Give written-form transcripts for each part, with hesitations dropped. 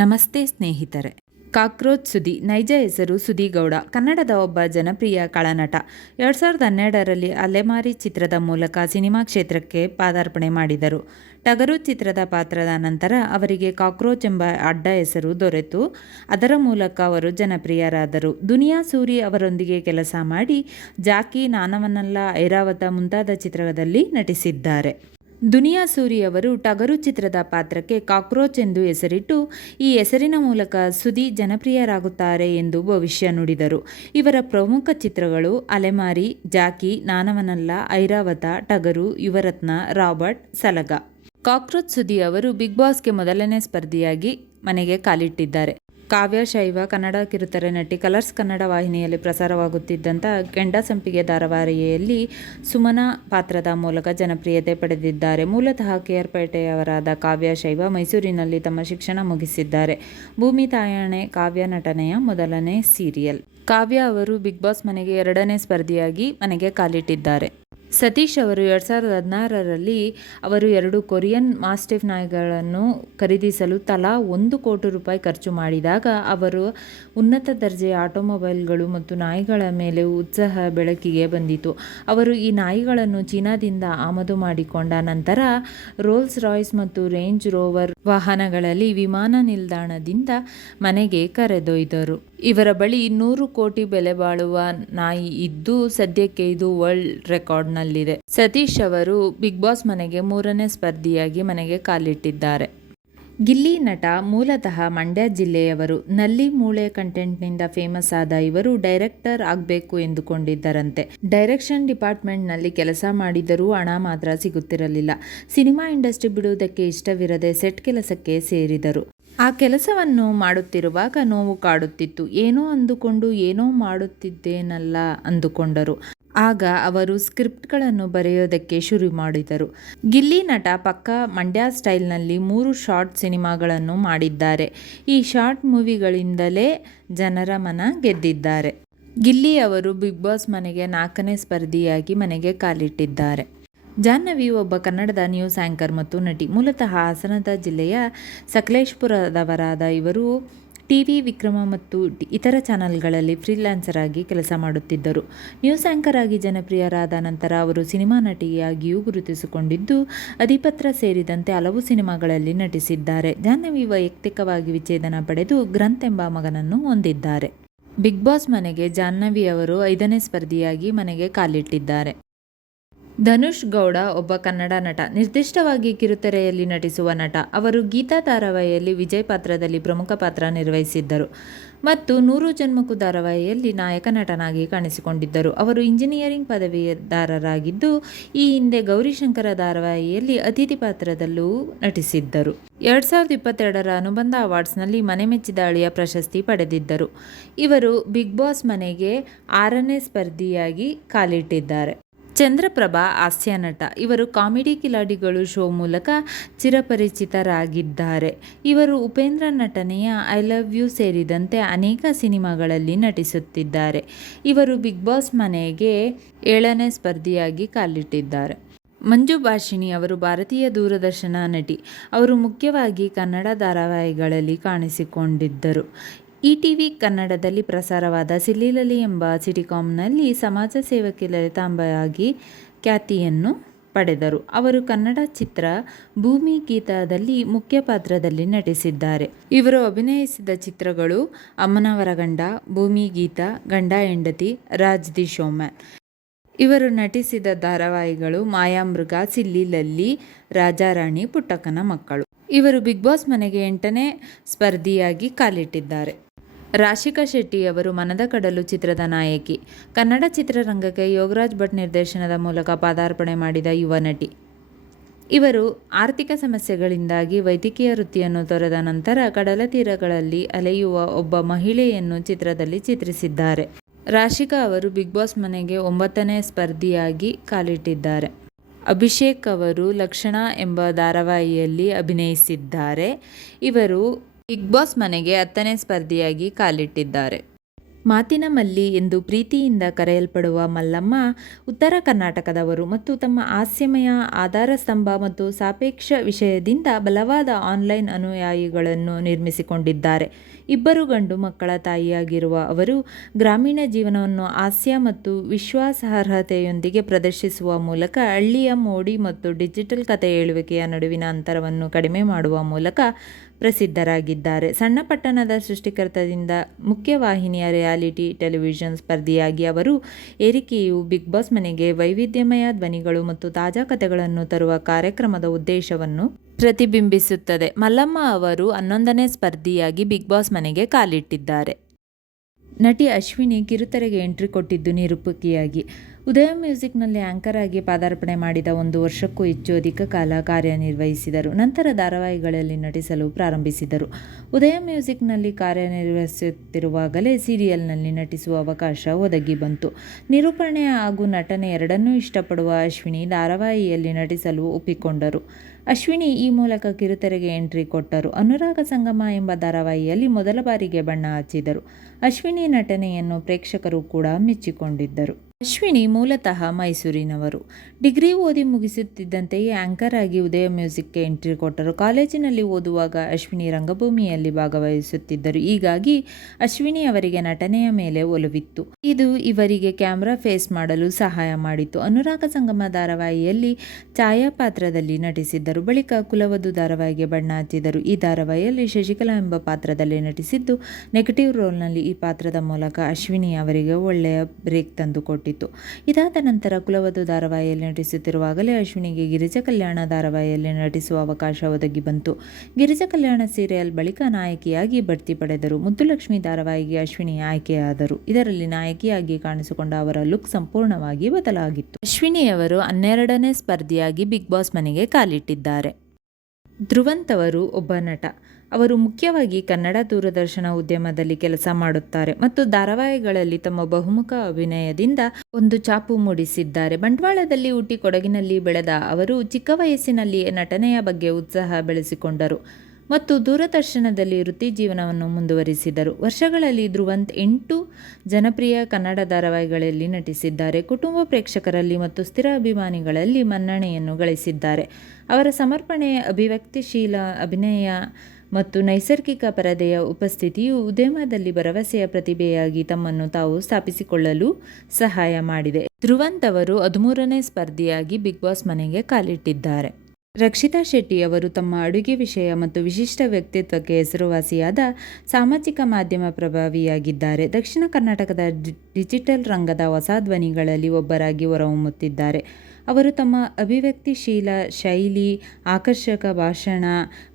ನಮಸ್ತೆ ಸ್ನೇಹಿತರೆ. ಕಾಕ್ರೋಚ್ ಸುದಿ. ನೈಜ ಹೆಸರು ಸುದಿಗೌಡ. ಕನ್ನಡದ ಒಬ್ಬ ಜನಪ್ರಿಯ ಖಳನಟ. 2012ರಲ್ಲಿ ಅಲೆಮಾರಿ ಚಿತ್ರದ ಮೂಲಕ ಸಿನಿಮಾ ಕ್ಷೇತ್ರಕ್ಕೆ ಪಾದಾರ್ಪಣೆ ಮಾಡಿದರು. ಟಗರು ಚಿತ್ರದ ಪಾತ್ರದ ನಂತರ ಅವರಿಗೆ ಕಾಕ್ರೋಚ್ ಎಂಬ ಅಡ್ಡ ಹೆಸರು ದೊರೆತು ಅದರ ಮೂಲಕ ಅವರು ಜನಪ್ರಿಯರಾದರು. ದುನಿಯಾ ಸೂರಿ ಅವರೊಂದಿಗೆ ಕೆಲಸ ಮಾಡಿ ಜಾಕಿ, ನಾನವನಲ್ಲ, ಐರಾವತ ಮುಂತಾದ ಚಿತ್ರದಲ್ಲಿ ನಟಿಸಿದ್ದಾರೆ. ದುನಿಯಾ ಸೂರಿ ಅವರು ಟಗರು ಚಿತ್ರದ ಪಾತ್ರಕ್ಕೆ ಕಾಕ್ರೋಚ್ ಎಂದು ಹೆಸರಿಟ್ಟು ಈ ಹೆಸರಿನ ಮೂಲಕ ಸುದಿ ಜನಪ್ರಿಯರಾಗುತ್ತಾರೆ ಎಂದು ಭವಿಷ್ಯ ನುಡಿದರು. ಇವರ ಪ್ರಮುಖ ಚಿತ್ರಗಳು ಅಲೆಮಾರಿ, ಜಾಕಿ, ನಾನವನಲ್ಲ, ಐರಾವತ, ಟಗರು, ಯುವರತ್ನ, ರಾಬರ್ಟ್, ಸಲಗ. ಕಾಕ್ರೋಚ್ ಸುದಿ ಅವರು ಬಿಗ್ ಬಾಸ್ಗೆ ಮೊದಲನೇ ಸ್ಪರ್ಧಿಯಾಗಿ ಮನೆಗೆ ಕಾಲಿಟ್ಟಿದ್ದಾರೆ. ಕಾವ್ಯ ಶೈವ ಕನ್ನಡ ಕಿರುತೆರೆ ನಟಿ. ಕಲರ್ಸ್ ಕನ್ನಡ ವಾಹಿನಿಯಲ್ಲಿ ಪ್ರಸಾರವಾಗುತ್ತಿದ್ದಂಥ ಕೆಂಡ ಸಂಪಿಗೆ ಧಾರಾವಾಹಿಯಲ್ಲಿ ಸುಮನಾ ಪಾತ್ರದ ಮೂಲಕ ಜನಪ್ರಿಯತೆ ಪಡೆದಿದ್ದಾರೆ. ಮೂಲತಃ ಕೇರ್ಪೇಟೆಯವರಾದ ಕಾವ್ಯ ಶೈವ ಮೈಸೂರಿನಲ್ಲಿ ತಮ್ಮ ಶಿಕ್ಷಣ ಮುಗಿಸಿದ್ದಾರೆ. ಭೂಮಿ ತಾಯಣೆ ಕಾವ್ಯ ನಟನೆಯ ಮೊದಲನೇ ಸೀರಿಯಲ್. ಕಾವ್ಯ ಅವರು ಬಿಗ್ ಬಾಸ್ ಮನೆಗೆ ಎರಡನೇ ಸ್ಪರ್ಧಿಯಾಗಿ ಮನೆಗೆ ಕಾಲಿಟ್ಟಿದ್ದಾರೆ. ಸತೀಶ್ ಅವರು 2016ರಲ್ಲಿ ಅವರು 2 ಕೊರಿಯನ್ ಮಾಸ್ಟಿಫ್ ನಾಯಿಗಳನ್ನು ಖರೀದಿಸಲು ತಲಾ ₹1 ಕೋಟಿ ಖರ್ಚು ಮಾಡಿದಾಗ ಅವರು ಉನ್ನತ ದರ್ಜೆಯ ಆಟೋಮೊಬೈಲ್ಗಳು ಮತ್ತು ನಾಯಿಗಳ ಮೇಲೆ ಉತ್ಸಾಹ ಬೆಳಕಿಗೆ ಬಂದಿತು. ಅವರು ಈ ನಾಯಿಗಳನ್ನು ಚೀನಾದಿಂದ ಆಮದು ಮಾಡಿಕೊಂಡ ನಂತರ ರೋಲ್ಸ್ ರಾಯ್ಸ್ ಮತ್ತು ರೇಂಜ್ ರೋವರ್ ವಾಹನಗಳಲ್ಲಿ ವಿಮಾನ ನಿಲ್ದಾಣದಿಂದ ಮನೆಗೆ ಕರೆದೊಯ್ದರು. ಇವರ ಬಳಿ 100 ಕೋಟಿ ಬೆಲೆ ಬಾಳುವ ನಾಯಿ ಇದ್ದು ಸದ್ಯಕ್ಕೆ ಇದು ವರ್ಲ್ಡ್ ರೆಕಾರ್ಡ್ನಲ್ಲಿದೆ. ಸತೀಶ್ ಅವರು ಬಿಗ್ ಬಾಸ್ ಮನೆಗೆ 3ನೇ ಸ್ಪರ್ಧಿಯಾಗಿ ಮನೆಗೆ ಕಾಲಿಟ್ಟಿದ್ದಾರೆ. ಗಿಲ್ಲಿ ನಟ. ಮೂಲತಃ ಮಂಡ್ಯ ಜಿಲ್ಲೆಯವರು. ನಲ್ಲಿ ಮೂಳೆ ಕಂಟೆಂಟ್ನಿಂದ ಫೇಮಸ್ ಆದ ಇವರು ಡೈರೆಕ್ಟರ್ ಆಗಬೇಕು ಎಂದುಕೊಂಡಿದ್ದರಂತೆ. ಡೈರೆಕ್ಷನ್ ಡಿಪಾರ್ಟ್ಮೆಂಟ್ನಲ್ಲಿ ಕೆಲಸ ಮಾಡಿದರೂ ಹಣ ಮಾತ್ರ ಸಿಗುತ್ತಿರಲಿಲ್ಲ. ಸಿನಿಮಾ ಇಂಡಸ್ಟ್ರಿ ಬಿಡುವುದಕ್ಕೆ ಇಷ್ಟವಿರದೆ ಸೆಟ್ ಕೆಲಸಕ್ಕೆ ಸೇರಿದರು. ಆ ಕೆಲಸವನ್ನು ಮಾಡುತ್ತಿರುವಾಗ ನೋವು ಕಾಡುತ್ತಿತ್ತು. ಏನೋ ಅಂದುಕೊಂಡು ಏನೋ ಮಾಡುತ್ತಿದ್ದೇನಲ್ಲ ಅಂದುಕೊಂಡರು. ಆಗ ಅವರು ಸ್ಕ್ರಿಪ್ಟ್ಗಳನ್ನು ಬರೆಯೋದಕ್ಕೆ ಶುರು ಮಾಡಿದರು. ಗಿಲ್ಲಿ ನಟ ಪಕ್ಕಾ ಮಂಡ್ಯ ಸ್ಟೈಲ್ನಲ್ಲಿ 3 ಶಾರ್ಟ್ ಸಿನಿಮಾಗಳನ್ನು ಮಾಡಿದ್ದಾರೆ. ಈ ಶಾರ್ಟ್ ಮೂವಿಗಳಿಂದಲೇ ಜನರ ಮನ ಗೆದ್ದಿದ್ದಾರೆ. ಗಿಲ್ಲಿ ಅವರು ಬಿಗ್ ಬಾಸ್ ಮನೆಗೆ 4ನೇ ಸ್ಪರ್ಧಿಯಾಗಿ ಮನೆಗೆ ಕಾಲಿಟ್ಟಿದ್ದಾರೆ. ಜಾಹ್ನವಿ ಒಬ್ಬ ಕನ್ನಡದ ನ್ಯೂಸ್ ಆ್ಯಂಕರ್ ಮತ್ತು ನಟಿ. ಮೂಲತಃ ಹಾಸನದ ಜಿಲ್ಲೆಯ ಸಕಲೇಶಪುರದವರಾದ ಇವರು ಟಿವಿ ವಿಕ್ರಮ ಮತ್ತು ಇತರ ಚಾನೆಲ್ಗಳಲ್ಲಿ ಫ್ರೀಲ್ಯಾನ್ಸರ್ ಆಗಿ ಕೆಲಸ ಮಾಡುತ್ತಿದ್ದರು. ನ್ಯೂಸ್ ಆ್ಯಂಕರ್ ಆಗಿ ಜನಪ್ರಿಯರಾದ ನಂತರ ಅವರು ಸಿನಿಮಾ ನಟಿಯಾಗಿಯೂ ಗುರುತಿಸಿಕೊಂಡಿದ್ದು ಅಧಿಪತ್ರ ಸೇರಿದಂತೆ ಹಲವು ಸಿನಿಮಾಗಳಲ್ಲಿ ನಟಿಸಿದ್ದಾರೆ. ಜಾಹ್ನವಿ ವೈಯಕ್ತಿಕವಾಗಿ ವಿಚ್ಛೇದನ ಪಡೆದು ಗ್ರಂಥ್ ಎಂಬ ಮಗನನ್ನು ಹೊಂದಿದ್ದಾರೆ. ಬಿಗ್ ಬಾಸ್ ಮನೆಗೆ ಜಾಹ್ನವಿ ಅವರು 5ನೇ ಸ್ಪರ್ಧಿಯಾಗಿ ಮನೆಗೆ ಕಾಲಿಟ್ಟಿದ್ದಾರೆ. ಧನುಷ್ ಗೌಡ ಒಬ್ಬ ಕನ್ನಡ ನಟ. ನಿರ್ದಿಷ್ಟವಾಗಿ ಕಿರುತೆರೆಯಲ್ಲಿ ನಟಿಸುವ ನಟ. ಅವರು ಗೀತಾ ಧಾರಾವಾಹಿಯಲ್ಲಿ ವಿಜಯ್ ಪಾತ್ರದಲ್ಲಿ ಪ್ರಮುಖ ಪಾತ್ರ ನಿರ್ವಹಿಸಿದ್ದರು ಮತ್ತು 100 ಜನ್ಮಕ್ಕೂ ಧಾರಾವಾಹಿಯಲ್ಲಿ ನಾಯಕ ನಟನಾಗಿ ಕಾಣಿಸಿಕೊಂಡಿದ್ದರು. ಅವರು ಇಂಜಿನಿಯರಿಂಗ್ ಪದವೀಧರರಾಗಿದ್ದು ಈ ಹಿಂದೆ ಗೌರಿಶಂಕರ ಧಾರಾವಾಹಿಯಲ್ಲಿ ಅತಿಥಿ ಪಾತ್ರದಲ್ಲೂ ನಟಿಸಿದ್ದರು. 2022ರ ಅನುಬಂಧ ಅವಾರ್ಡ್ಸ್ನಲ್ಲಿ ಮನೆ ಮೆಚ್ಚಿದ ಅಳಿಯ ಪ್ರಶಸ್ತಿ ಪಡೆದಿದ್ದರು. ಇವರು ಬಿಗ್ ಬಾಸ್ ಮನೆಗೆ 6ನೇ ಸ್ಪರ್ಧಿಯಾಗಿ ಕಾಲಿಟ್ಟಿದ್ದಾರೆ. ಚಂದ್ರಪ್ರಭಾ ಹಾಸ್ಯ ನಟ. ಇವರು ಕಾಮಿಡಿ ಕಿಲಾಡಿಗಳು ಶೋ ಮೂಲಕ ಚಿರಪರಿಚಿತರಾಗಿದ್ದಾರೆ. ಇವರು ಉಪೇಂದ್ರ ನಟನೆಯ ಐ ಲವ್ ಯು ಸೇರಿದಂತೆ ಅನೇಕ ಸಿನಿಮಾಗಳಲ್ಲಿ ನಟಿಸುತ್ತಿದ್ದಾರೆ. ಇವರು ಬಿಗ್ ಬಾಸ್ ಮನೆಗೆ 7ನೇ ಸ್ಪರ್ಧಿಯಾಗಿ ಕಾಲಿಟ್ಟಿದ್ದಾರೆ. ಮಂಜು ಭಾಷಿಣಿ ಅವರು ಭಾರತೀಯ ದೂರದರ್ಶನ ನಟಿ. ಅವರು ಮುಖ್ಯವಾಗಿ ಕನ್ನಡ ಧಾರಾವಾಹಿಗಳಲ್ಲಿ ಕಾಣಿಸಿಕೊಂಡಿದ್ದರು. ETV ಕನ್ನಡದಲ್ಲಿ ಪ್ರಸಾರವಾದ ಸಿಲ್ಲಿಲಲಿ ಎಂಬ ಸಿಟಿಕಾಮ್ನಲ್ಲಿ ಸಮಾಜ ಸೇವಕಿ ಲಲಿತಾಂಬೆಯಾಗಿ ಖ್ಯಾತಿಯನ್ನು ಪಡೆದರು. ಅವರು ಕನ್ನಡ ಚಿತ್ರ ಭೂಮಿ ಗೀತದಲ್ಲಿ ಮುಖ್ಯ ಪಾತ್ರದಲ್ಲಿ ನಟಿಸಿದ್ದಾರೆ. ಇವರು ಅಭಿನಯಿಸಿದ ಚಿತ್ರಗಳು ಅಮ್ಮನವರ ಗಂಡ, ಭೂಮಿ ಗೀತ, ಗಂಡ ಹೆಂಡತಿ, ರಾಜ್ ದಿ ಶೋಮ್ಯಾನ್. ಇವರು ನಟಿಸಿದ ಧಾರಾವಾಹಿಗಳು ಮಾಯಾಮೃಗ, ಸಿಲ್ಲಿಲಲ್ಲಿ, ರಾಜಾರಾಣಿ, ಪುಟ್ಟಕ್ಕನ ಮಕ್ಕಳು. ಇವರು ಬಿಗ್ ಬಾಸ್ ಮನೆಗೆ 8ನೇ ಸ್ಪರ್ಧಿಯಾಗಿ ಕಾಲಿಟ್ಟಿದ್ದಾರೆ. ರಾಶಿಕಾ ಶೆಟ್ಟಿ ಅವರು ಮನದ ಕಡಲು ಚಿತ್ರದ ನಾಯಕಿ. ಕನ್ನಡ ಚಿತ್ರರಂಗಕ್ಕೆ ಯೋಗರಾಜ್ ಭಟ್ ನಿರ್ದೇಶನದ ಮೂಲಕ ಪಾದಾರ್ಪಣೆ ಮಾಡಿದ ಯುವ ನಟಿ. ಇವರು ಆರ್ಥಿಕ ಸಮಸ್ಯೆಗಳಿಂದಾಗಿ ವೈದ್ಯಕೀಯ ವೃತ್ತಿಯನ್ನು ತೊರೆದ ನಂತರ ಕಡಲ ತೀರಗಳಲ್ಲಿ ಅಲೆಯುವ ಒಬ್ಬ ಮಹಿಳೆಯನ್ನು ಚಿತ್ರದಲ್ಲಿ ಚಿತ್ರಿಸಿದ್ದಾರೆ. ರಾಶಿಕಾ ಅವರು ಬಿಗ್ ಬಾಸ್ ಮನೆಗೆ 9ನೇ ಸ್ಪರ್ಧಿಯಾಗಿ ಕಾಲಿಟ್ಟಿದ್ದಾರೆ. ಅಭಿಷೇಕ್ ಅವರು ಲಕ್ಷಣ ಎಂಬ ಧಾರಾವಾಹಿಯಲ್ಲಿ ಅಭಿನಯಿಸಿದ್ದಾರೆ. ಇವರು ಬಿಗ್ ಬಾಸ್ ಮನೆಗೆ 10ನೇ ಸ್ಪರ್ಧಿಯಾಗಿ ಕಾಲಿಟ್ಟಿದ್ದಾರೆ. ಮಾತಿನ ಮಲ್ಲಿ ಎಂದು ಪ್ರೀತಿಯಿಂದ ಕರೆಯಲ್ಪಡುವ ಮಲ್ಲಮ್ಮ ಉತ್ತರ ಕರ್ನಾಟಕದವರು ಮತ್ತು ತಮ್ಮ ಹಾಸ್ಯಮಯ ಆಧಾರ ಸ್ತಂಭ ಮತ್ತು ಸಾಪೇಕ್ಷ ವಿಷಯದಿಂದ ಬಲವಾದ ಆನ್ಲೈನ್ ಅನುಯಾಯಿಗಳನ್ನು ನಿರ್ಮಿಸಿಕೊಂಡಿದ್ದಾರೆ. ಇಬ್ಬರು ಗಂಡು ಮಕ್ಕಳ ತಾಯಿಯಾಗಿರುವ ಅವರು ಗ್ರಾಮೀಣ ಜೀವನವನ್ನು ಹಾಸ್ಯ ಮತ್ತು ವಿಶ್ವಾಸಾರ್ಹತೆಯೊಂದಿಗೆ ಪ್ರದರ್ಶಿಸುವ ಮೂಲಕ ಹಳ್ಳಿಯ ಮೋಡಿ ಮತ್ತು ಡಿಜಿಟಲ್ ಕಥೆ ಹೇಳುವಿಕೆಯ ನಡುವಿನ ಅಂತರವನ್ನು ಕಡಿಮೆ ಮಾಡುವ ಮೂಲಕ ಪ್ರಸಿದ್ಧರಾಗಿದ್ದಾರೆ. ಸಣ್ಣ ಪಟ್ಟಣದ ಸೃಷ್ಟಿಕರ್ತದಿಂದ ಮುಖ್ಯವಾಹಿನಿಯ ರಿಯಾಲಿಟಿ ಟೆಲಿವಿಷನ್ ಸ್ಪರ್ಧಿಯಾಗಿ ಅವರು ಏರಿಕೆಯು ಬಿಗ್ ಬಾಸ್ ಮನೆಗೆ ವೈವಿಧ್ಯಮಯ ಧ್ವನಿಗಳು ಮತ್ತು ತಾಜಾ ಕಥೆಗಳನ್ನು ತರುವ ಕಾರ್ಯಕ್ರಮದ ಉದ್ದೇಶವನ್ನು ಪ್ರತಿಬಿಂಬಿಸುತ್ತದೆ. ಮಲ್ಲಮ್ಮ ಅವರು 11ನೇ ಸ್ಪರ್ಧಿಯಾಗಿ ಬಿಗ್ ಬಾಸ್ ಮನೆಗೆ ಕಾಲಿಟ್ಟಿದ್ದಾರೆ. ನಟಿ ಅಶ್ವಿನಿ ಕಿರುತೆರೆಗೆ ಎಂಟ್ರಿ ಕೊಟ್ಟಿದ್ದು ನಿರೂಪಕಿಯಾಗಿ. ಉದಯ ಮ್ಯೂಸಿಕ್ನಲ್ಲಿ ಆ್ಯಂಕರ್ ಆಗಿ ಪಾದಾರ್ಪಣೆ ಮಾಡಿದ 1 ವರ್ಷಕ್ಕೂ ಹೆಚ್ಚು ಅಧಿಕ ಕಾಲ ಕಾರ್ಯನಿರ್ವಹಿಸಿದರು. ನಂತರ ಧಾರಾವಾಹಿಗಳಲ್ಲಿ ನಟಿಸಲು ಪ್ರಾರಂಭಿಸಿದರು. ಉದಯ ಮ್ಯೂಸಿಕ್ನಲ್ಲಿ ಕಾರ್ಯನಿರ್ವಹಿಸುತ್ತಿರುವಾಗಲೇ ಸೀರಿಯಲ್ನಲ್ಲಿ ನಟಿಸುವ ಅವಕಾಶ ಒದಗಿ ಬಂತು. ನಿರೂಪಣೆ ಹಾಗೂ ನಟನೆ ಎರಡನ್ನೂ ಇಷ್ಟಪಡುವ ಅಶ್ವಿನಿ ಧಾರಾವಾಹಿಯಲ್ಲಿ ನಟಿಸಲು ಒಪ್ಪಿಕೊಂಡರು. ಅಶ್ವಿನಿ ಈ ಮೂಲಕ ಕಿರುತೆರೆಗೆ ಎಂಟ್ರಿ ಕೊಟ್ಟರು. ಅನುರಾಗ ಸಂಗಮ ಎಂಬ ಧಾರಾವಾಹಿಯಲ್ಲಿ ಮೊದಲ ಬಾರಿಗೆ ಬಣ್ಣ ಹಚ್ಚಿದರು. ಅಶ್ವಿನಿ ನಟನೆಯನ್ನು ಪ್ರೇಕ್ಷಕರು ಕೂಡ ಮೆಚ್ಚಿಕೊಂಡಿದ್ದರು. ಅಶ್ವಿನಿ ಮೂಲತಃ ಮೈಸೂರಿನವರು. ಡಿಗ್ರಿ ಓದಿ ಮುಗಿಸುತ್ತಿದ್ದಂತೆಯೇ ಆ್ಯಂಕರ್ ಆಗಿ ಉದಯ ಮ್ಯೂಸಿಕ್ಗೆ ಎಂಟ್ರಿ ಕೊಟ್ಟರು. ಕಾಲೇಜಿನಲ್ಲಿ ಓದುವಾಗ ಅಶ್ವಿನಿ ರಂಗಭೂಮಿಯಲ್ಲಿ ಭಾಗವಹಿಸುತ್ತಿದ್ದರು. ಹೀಗಾಗಿ ಅಶ್ವಿನಿ ಅವರಿಗೆ ನಟನೆಯ ಮೇಲೆ ಒಲವಿತ್ತು. ಇದು ಇವರಿಗೆ ಕ್ಯಾಮ್ರಾ ಫೇಸ್ ಮಾಡಲು ಸಹಾಯ ಮಾಡಿತು. ಅನುರಾಗ ಸಂಗಮ ಧಾರಾವಾಹಿಯಲ್ಲಿ ಛಾಯಾ ಪಾತ್ರದಲ್ಲಿ ನಟಿಸಿದ್ದರು. ಬಳಿಕ ಕುಲವಧು ಧಾರಾವಾಹಿಗೆ ಬಣ್ಣ ಹಚ್ಚಿದರು. ಈ ಧಾರಾವಾಹಿಯಲ್ಲಿ ಶಶಿಕಲಾ ಎಂಬ ಪಾತ್ರದಲ್ಲಿ ನಟಿಸಿದ್ದು ನೆಗೆಟಿವ್ ರೋಲ್ನಲ್ಲಿ ಈ ಪಾತ್ರದ ಮೂಲಕ ಅಶ್ವಿನಿ ಅವರಿಗೆ ಒಳ್ಳೆಯ ಬ್ರೇಕ್ ತಂದುಕೊಟ್ಟಿತು. ಇದಾದ ನಂತರ ಕುಲವಧು ಧಾರಾವಾಹಿಯಲ್ಲಿ ನಟಿಸುತ್ತಿರುವಾಗಲೇ ಅಶ್ವಿನಿಗೆ ಗಿರಿಜಾ ಕಲ್ಯಾಣ ಧಾರಾವಾಹಿಯಲ್ಲಿ ನಟಿಸುವ ಅವಕಾಶ ಒದಗಿ ಬಂತು. ಗಿರಿಜಾ ಕಲ್ಯಾಣ ಸೀರಿಯಲ್ ಬಳಿಕ ನಾಯಕಿಯಾಗಿ ಬಡ್ತಿ ಪಡೆದರು. ಮುದ್ದುಲಕ್ಷ್ಮಿ ಧಾರಾವಾಹಿಗೆ ಅಶ್ವಿನಿ ಆಯ್ಕೆಯಾದರು. ಇದರಲ್ಲಿ ನಾಯಕಿಯಾಗಿ ಕಾಣಿಸಿಕೊಂಡ ಅವರ ಲುಕ್ ಸಂಪೂರ್ಣವಾಗಿ ಬದಲಾಗಿತ್ತು. ಅಶ್ವಿನಿಯವರು 12ನೇ ಸ್ಪರ್ಧಿಯಾಗಿ ಬಿಗ್ ಬಾಸ್ ಮನೆಗೆ ಕಾಲಿಟ್ಟಿದ್ದಾರೆ. ಧ್ರುವಂತ್ ಅವರು ಒಬ್ಬ ನಟ. ಅವರು ಮುಖ್ಯವಾಗಿ ಕನ್ನಡ ದೂರದರ್ಶನ ಉದ್ಯಮದಲ್ಲಿ ಕೆಲಸ ಮಾಡುತ್ತಾರೆ ಮತ್ತು ಧಾರಾವಾಹಿಗಳಲ್ಲಿ ತಮ್ಮ ಬಹುಮುಖ ಅಭಿನಯದಿಂದ ಒಂದು ಛಾಪು ಮೂಡಿಸಿದ್ದಾರೆ. ಬಂಟ್ವಾಳದಲ್ಲಿ ಹುಟ್ಟಿ ಕೊಡಗಿನಲ್ಲಿ ಬೆಳೆದ ಅವರು ಚಿಕ್ಕ ವಯಸ್ಸಿನಲ್ಲಿಯೇ ನಟನೆಯ ಬಗ್ಗೆ ಉತ್ಸಾಹ ಬೆಳೆಸಿಕೊಂಡರು ಮತ್ತು ದೂರದರ್ಶನದಲ್ಲಿ ವೃತ್ತಿ ಜೀವನವನ್ನು ಮುಂದುವರಿಸಿದರು. ವರ್ಷಗಳಲ್ಲಿ ಧ್ರುವಂತ್ 8 ಜನಪ್ರಿಯ ಕನ್ನಡ ಧಾರಾವಾಹಿಗಳಲ್ಲಿ ನಟಿಸಿದ್ದಾರೆ. ಕುಟುಂಬ ಪ್ರೇಕ್ಷಕರಲ್ಲಿ ಮತ್ತು ಸ್ಥಿರ ಅಭಿಮಾನಿಗಳಲ್ಲಿ ಮನ್ನಣೆಯನ್ನು ಗಳಿಸಿದ್ದಾರೆ. ಅವರ ಸಮರ್ಪಣೆ, ಅಭಿವ್ಯಕ್ತಿಶೀಲ ಅಭಿನಯ ಮತ್ತು ನೈಸರ್ಗಿಕ ಪರದೆಯ ಉಪಸ್ಥಿತಿಯು ಉದ್ಯಮದಲ್ಲಿ ಭರವಸೆಯ ಪ್ರತಿಭೆಯಾಗಿ ತಮ್ಮನ್ನು ತಾವು ಸ್ಥಾಪಿಸಿಕೊಳ್ಳಲು ಸಹಾಯ ಮಾಡಿದೆ. ಧ್ರುವಂತ್ ಅವರು 13ನೇ ಸ್ಪರ್ಧಿಯಾಗಿ ಬಿಗ್ ಬಾಸ್ ಮನೆಗೆ ಕಾಲಿಟ್ಟಿದ್ದಾರೆ. ರಕ್ಷಿತಾ ಶೆಟ್ಟಿ ಅವರು ತಮ್ಮ ಅಡುಗೆ ವಿಷಯ ಮತ್ತು ವಿಶಿಷ್ಟ ವ್ಯಕ್ತಿತ್ವಕ್ಕೆ ಹೆಸರುವಾಸಿಯಾದ ಸಾಮಾಜಿಕ ಮಾಧ್ಯಮ ಪ್ರಭಾವಿಯಾಗಿದ್ದಾರೆ. ದಕ್ಷಿಣ ಕರ್ನಾಟಕದ ಡಿಜಿಟಲ್ ರಂಗದ ಹೊಸ ಧ್ವನಿಗಳಲ್ಲಿ ಒಬ್ಬರಾಗಿ ಹೊರಹೊಮ್ಮುತ್ತಿದ್ದಾರೆ. ಅವರು ತಮ್ಮ ಅಭಿವ್ಯಕ್ತಿಶೀಲ ಶೈಲಿ, ಆಕರ್ಷಕ ಭಾಷಣ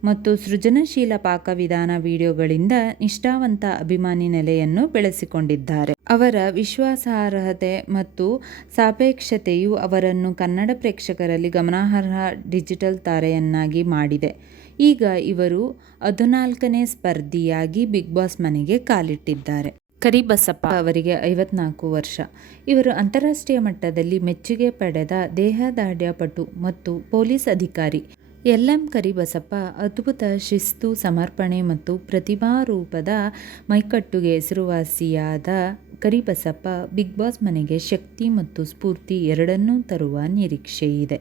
ಮತ್ತು ಸೃಜನಶೀಲ ಪಾಕವಿಧಾನ ವಿಡಿಯೋಗಳಿಂದ ನಿಷ್ಠಾವಂತ ಅಭಿಮಾನಿ ನೆಲೆಯನ್ನು ಬೆಳೆಸಿಕೊಂಡಿದ್ದಾರೆ. ಅವರ ವಿಶ್ವಾಸಾರ್ಹತೆ ಮತ್ತು ಸಾಪೇಕ್ಷತೆಯು ಅವರನ್ನು ಕನ್ನಡ ಪ್ರೇಕ್ಷಕರಲ್ಲಿ ಗಮನಾರ್ಹ ಡಿಜಿಟಲ್ ತಾರೆಯನ್ನಾಗಿ ಮಾಡಿದೆ. ಈಗ ಇವರು 14ನೇ ಸ್ಪರ್ಧಿಯಾಗಿ ಬಿಗ್ ಬಾಸ್ ಮನೆಗೆ ಕಾಲಿಟ್ಟಿದ್ದಾರೆ. ಕರಿಬಸಪ್ಪ ಅವರಿಗೆ 54 ವರ್ಷ. ಇವರು ಅಂತಾರಾಷ್ಟ್ರೀಯ ಮಟ್ಟದಲ್ಲಿ ಮೆಚ್ಚುಗೆ ಪಡೆದ ದೇಹದಾಢ್ಯಪಟು ಮತ್ತು ಪೊಲೀಸ್ ಅಧಿಕಾರಿ. ಎಲ್.ಎಂ. ಕರಿಬಸಪ್ಪ ಅದ್ಭುತ ಶಿಸ್ತು, ಸಮರ್ಪಣೆ ಮತ್ತು ಪ್ರತಿಭಾರೂಪದ ಮೈಕಟ್ಟಿಗೆ ಹೆಸರುವಾಸಿಯಾದ ಕರಿಬಸಪ್ಪ ಬಿಗ್ ಬಾಸ್ ಮನೆಗೆ ಶಕ್ತಿ ಮತ್ತು ಸ್ಫೂರ್ತಿ ಎರಡನ್ನೂ ತರುವ ನಿರೀಕ್ಷೆಯಿದೆ.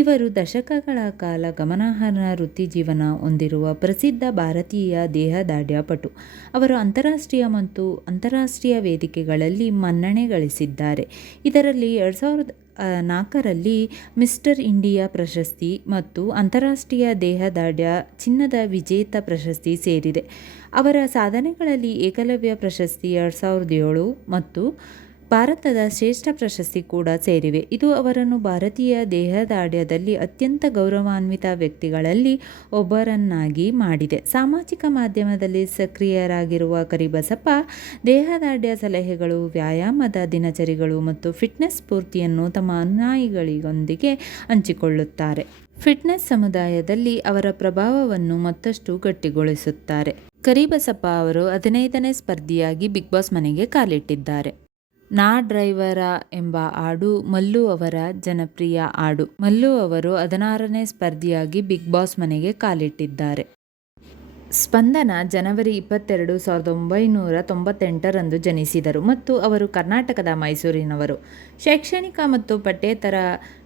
ಇವರು ದಶಕಗಳ ಕಾಲ ಗಮನಾರ್ಹ ವೃತ್ತಿಜೀವನ ಹೊಂದಿರುವ ಪ್ರಸಿದ್ಧ ಭಾರತೀಯ ದೇಹದಾಢ್ಯಪಟು. ಅವರು ಅಂತಾರಾಷ್ಟ್ರೀಯ ಮತ್ತು ಅಂತರರಾಷ್ಟ್ರೀಯ ವೇದಿಕೆಗಳಲ್ಲಿ ಮನ್ನಣೆ ಗಳಿಸಿದ್ದಾರೆ. ಇದರಲ್ಲಿ 2004ರಲ್ಲಿ ಮಿಸ್ಟರ್ ಇಂಡಿಯಾ ಪ್ರಶಸ್ತಿ ಮತ್ತು ಅಂತಾರಾಷ್ಟ್ರೀಯ ದೇಹದಾಢ್ಯ ಚಿನ್ನದ ವಿಜೇತ ಪ್ರಶಸ್ತಿ ಸೇರಿದೆ. ಅವರ ಸಾಧನೆಗಳಲ್ಲಿ ಏಕಲವ್ಯ ಪ್ರಶಸ್ತಿ 2007 ಮತ್ತು ಭಾರತದ ಶ್ರೇಷ್ಠ ಪ್ರಶಸ್ತಿ ಕೂಡ ಸೇರಿವೆ. ಇದು ಅವರನ್ನು ಭಾರತೀಯ ದೇಹದಾಢ್ಯದಲ್ಲಿ ಅತ್ಯಂತ ಗೌರವಾನ್ವಿತ ವ್ಯಕ್ತಿಗಳಲ್ಲಿ ಒಬ್ಬರನ್ನಾಗಿ ಮಾಡಿದೆ. ಸಾಮಾಜಿಕ ಮಾಧ್ಯಮದಲ್ಲಿ ಸಕ್ರಿಯರಾಗಿರುವ ಕರಿಬಸಪ್ಪ ದೇಹದಾಢ್ಯ ಸಲಹೆಗಳು, ವ್ಯಾಯಾಮದ ದಿನಚರಿಗಳು ಮತ್ತು ಫಿಟ್ನೆಸ್ ಸ್ಫೂರ್ತಿಯನ್ನು ತಮ್ಮ ಅನುಯಾಯಿಗಳೊಂದಿಗೆ ಹಂಚಿಕೊಳ್ಳುತ್ತಾರೆ. ಫಿಟ್ನೆಸ್ ಸಮುದಾಯದಲ್ಲಿ ಅವರ ಪ್ರಭಾವವನ್ನು ಮತ್ತಷ್ಟು ಗಟ್ಟಿಗೊಳಿಸುತ್ತಾರೆ. ಕರಿಬಸಪ್ಪ ಅವರು 15ನೇ ಸ್ಪರ್ಧಿಯಾಗಿ ಬಿಗ್ ಬಾಸ್ ಮನೆಗೆ ಕಾಲಿಟ್ಟಿದ್ದಾರೆ. ನಾ ಡ್ರೈವರಾ ಎಂಬ ಹಾಡು ಮಲ್ಲು ಅವರ ಜನಪ್ರಿಯ ಹಾಡು. ಮಲ್ಲು ಅವರು 16ನೇ ಸ್ಪರ್ಧಿಯಾಗಿ ಬಿಗ್ ಬಾಸ್ ಮನೆಗೆ ಕಾಲಿಟ್ಟಿದ್ದಾರೆ. ಸ್ಪಂದನ ಜನವರಿ 22, 1998ರಂದು ಜನಿಸಿದರು ಮತ್ತು ಅವರು ಕರ್ನಾಟಕದ ಮೈಸೂರಿನವರು. ಶೈಕ್ಷಣಿಕ ಮತ್ತು ಪಠ್ಯೇತರ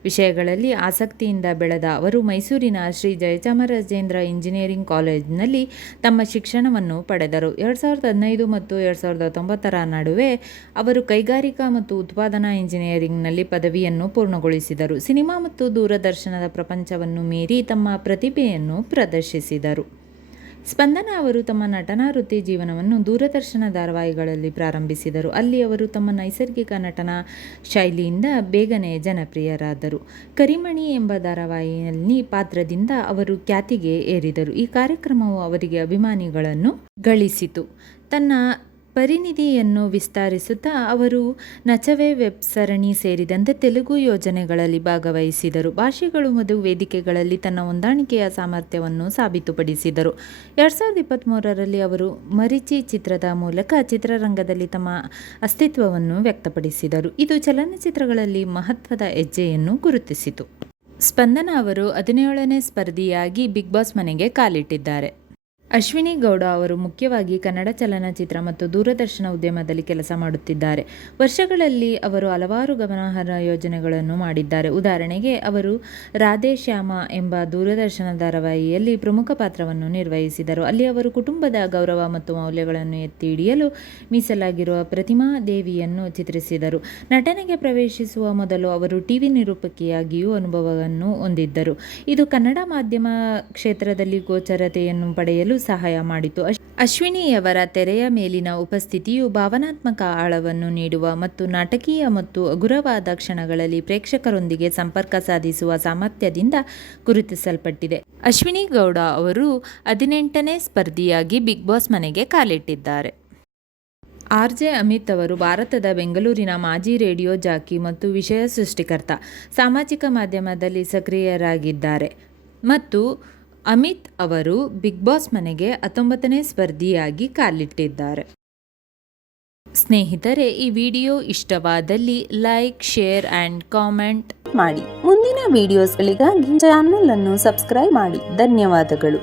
ವಿಷಯಗಳಲ್ಲಿ ಆಸಕ್ತಿಯಿಂದ ಬೆಳೆದ ಅವರು ಮೈಸೂರಿನ ಶ್ರೀ ಜಯಚಾಮರಾಜೇಂದ್ರ ಇಂಜಿನಿಯರಿಂಗ್ ಕಾಲೇಜಿನಲ್ಲಿ ತಮ್ಮ ಶಿಕ್ಷಣವನ್ನು ಪಡೆದರು. 2015 ಮತ್ತು 2019ರ ನಡುವೆ ಅವರು ಕೈಗಾರಿಕಾ ಮತ್ತು ಉತ್ಪಾದನಾ ಇಂಜಿನಿಯರಿಂಗ್ನಲ್ಲಿ ಪದವಿಯನ್ನು ಪೂರ್ಣಗೊಳಿಸಿದರು. ಸಿನಿಮಾ ಮತ್ತು ದೂರದರ್ಶನದ ಪ್ರಪಂಚವನ್ನು ಮೀರಿ ತಮ್ಮ ಪ್ರತಿಭೆಯನ್ನು ಪ್ರದರ್ಶಿಸಿದರು. ಸ್ಪಂದನ ಅವರು ತಮ್ಮ ನಟನಾ ವೃತ್ತಿ ಜೀವನವನ್ನು ದೂರದರ್ಶನ ಧಾರಾವಾಹಿಗಳಲ್ಲಿ ಪ್ರಾರಂಭಿಸಿದರು. ಅಲ್ಲಿ ಅವರು ತಮ್ಮ ನೈಸರ್ಗಿಕ ನಟನಾ ಶೈಲಿಯಿಂದ ಬೇಗನೆ ಜನಪ್ರಿಯರಾದರು. ಕರಿಮಣಿ ಎಂಬ ಧಾರಾವಾಹಿಯಲ್ಲಿ ಪಾತ್ರದಿಂದ ಅವರು ಖ್ಯಾತಿಗೆ ಏರಿದರು. ಈ ಕಾರ್ಯಕ್ರಮವು ಅವರಿಗೆ ಅಭಿಮಾನಿಗಳನ್ನು ಗಳಿಸಿತು. ತನ್ನ ಪರಿಣಿತಿಯನ್ನು ವಿಸ್ತರಿಸುತ್ತಾ ಅವರು ನಚವೆ ವೆಬ್ ಸರಣಿ ಸೇರಿದಂತೆ ತೆಲುಗು ಯೋಜನೆಗಳಲ್ಲಿ ಭಾಗವಹಿಸಿದರು. ಭಾಷೆಗಳು ಮತ್ತು ವೇದಿಕೆಗಳಲ್ಲಿ ತನ್ನ ಹೊಂದಾಣಿಕೆಯ ಸಾಮರ್ಥ್ಯವನ್ನು ಸಾಬೀತುಪಡಿಸಿದರು. 2023ರಲ್ಲಿ ಅವರು ಮರೀಚಿ ಚಿತ್ರದ ಮೂಲಕ ಚಿತ್ರರಂಗದಲ್ಲಿ ತಮ್ಮ ಅಸ್ತಿತ್ವವನ್ನು ವ್ಯಕ್ತಪಡಿಸಿದರು. ಇದು ಚಲನಚಿತ್ರಗಳಲ್ಲಿ ಮಹತ್ವದ ಹೆಜ್ಜೆಯನ್ನು ಗುರುತಿಸಿತು. ಸ್ಪಂದನ ಅವರು 17ನೇ ಸ್ಪರ್ಧಿಯಾಗಿ ಬಿಗ್ ಬಾಸ್ ಮನೆಗೆ ಕಾಲಿಟ್ಟಿದ್ದಾರೆ. ಅಶ್ವಿನಿ ಗೌಡ ಅವರು ಮುಖ್ಯವಾಗಿ ಕನ್ನಡ ಚಲನಚಿತ್ರ ಮತ್ತು ದೂರದರ್ಶನ ಉದ್ಯಮದಲ್ಲಿ ಕೆಲಸ ಮಾಡುತ್ತಿದ್ದಾರೆ. ವರ್ಷಗಳಲ್ಲಿ ಅವರು ಹಲವಾರು ಗಮನಾರ್ಹ ಯೋಜನೆಗಳನ್ನು ಮಾಡಿದ್ದಾರೆ. ಉದಾಹರಣೆಗೆ, ಅವರು ರಾಧೆ ಶ್ಯಾಮ ಎಂಬ ದೂರದರ್ಶನ ಧಾರಾವಾಹಿಯಲ್ಲಿ ಪ್ರಮುಖ ಪಾತ್ರವನ್ನು ನಿರ್ವಹಿಸಿದರು. ಅಲ್ಲಿ ಅವರು ಕುಟುಂಬದ ಗೌರವ ಮತ್ತು ಮೌಲ್ಯಗಳನ್ನು ಎತ್ತಿ ಹಿಡಿಯಲು ಮೀಸಲಾಗಿರುವ ಪ್ರತಿಮಾ ದೇವಿಯನ್ನು ಚಿತ್ರಿಸಿದರು. ನಟನೆಗೆ ಪ್ರವೇಶಿಸುವ ಮೊದಲು ಅವರು ಟಿವಿ ನಿರೂಪಕಿಯಾಗಿಯೂ ಅನುಭವವನ್ನು ಹೊಂದಿದ್ದರು. ಇದು ಕನ್ನಡ ಮಾಧ್ಯಮ ಕ್ಷೇತ್ರದಲ್ಲಿ ಗೋಚರತೆಯನ್ನು ಪಡೆಯಲು ಸಹಾಯ ಮಾಡಿತು. ಅಶ್ವಿನಿಯವರ ತೆರೆಯ ಮೇಲಿನ ಉಪಸ್ಥಿತಿಯು ಭಾವನಾತ್ಮಕ ಆಳವನ್ನು ನೀಡುವ ಮತ್ತು ನಾಟಕೀಯ ಮತ್ತು ಹಗುರವಾದ ಕ್ಷಣಗಳಲ್ಲಿ ಪ್ರೇಕ್ಷಕರೊಂದಿಗೆ ಸಂಪರ್ಕ ಸಾಧಿಸುವ ಸಾಮರ್ಥ್ಯದಿಂದ ಗುರುತಿಸಲ್ಪಟ್ಟಿದೆ. ಅಶ್ವಿನಿ ಗೌಡ ಅವರು 18ನೇ ಸ್ಪರ್ಧಿಯಾಗಿ ಬಿಗ್ ಬಾಸ್ ಮನೆಗೆ ಕಾಲಿಟ್ಟಿದ್ದಾರೆ. ಆರ್.ಜೆ. ಅಮಿತ್ ಅವರು ಭಾರತದ ಬೆಂಗಳೂರಿನ ಮಾಜಿ ರೇಡಿಯೋ ಜಾಕಿ ಮತ್ತು ವಿಷಯ ಸೃಷ್ಟಿಕರ್ತ. ಸಾಮಾಜಿಕ ಮಾಧ್ಯಮದಲ್ಲಿ ಸಕ್ರಿಯರಾಗಿದ್ದಾರೆ ಮತ್ತು ಅಮಿತ್ ಅವರು ಬಿಗ್ ಬಾಸ್ ಮನೆಗೆ 19ನೇ ಸ್ಪರ್ಧಿಯಾಗಿ ಕಾಲಿಟ್ಟಿದ್ದಾರೆ. ಸ್ನೇಹಿತರೆ, ಈ ವಿಡಿಯೋ ಇಷ್ಟವಾದಲ್ಲಿ ಲೈಕ್, ಶೇರ್ ಆ್ಯಂಡ್ ಕಾಮೆಂಟ್ ಮಾಡಿ. ಮುಂದಿನ ವಿಡಿಯೋಸ್ಗಳಿಗಾಗಿ ಚಾನೆಲ್ ಅನ್ನು ಸಬ್ಸ್ಕ್ರೈಬ್ ಮಾಡಿ. ಧನ್ಯವಾದಗಳು.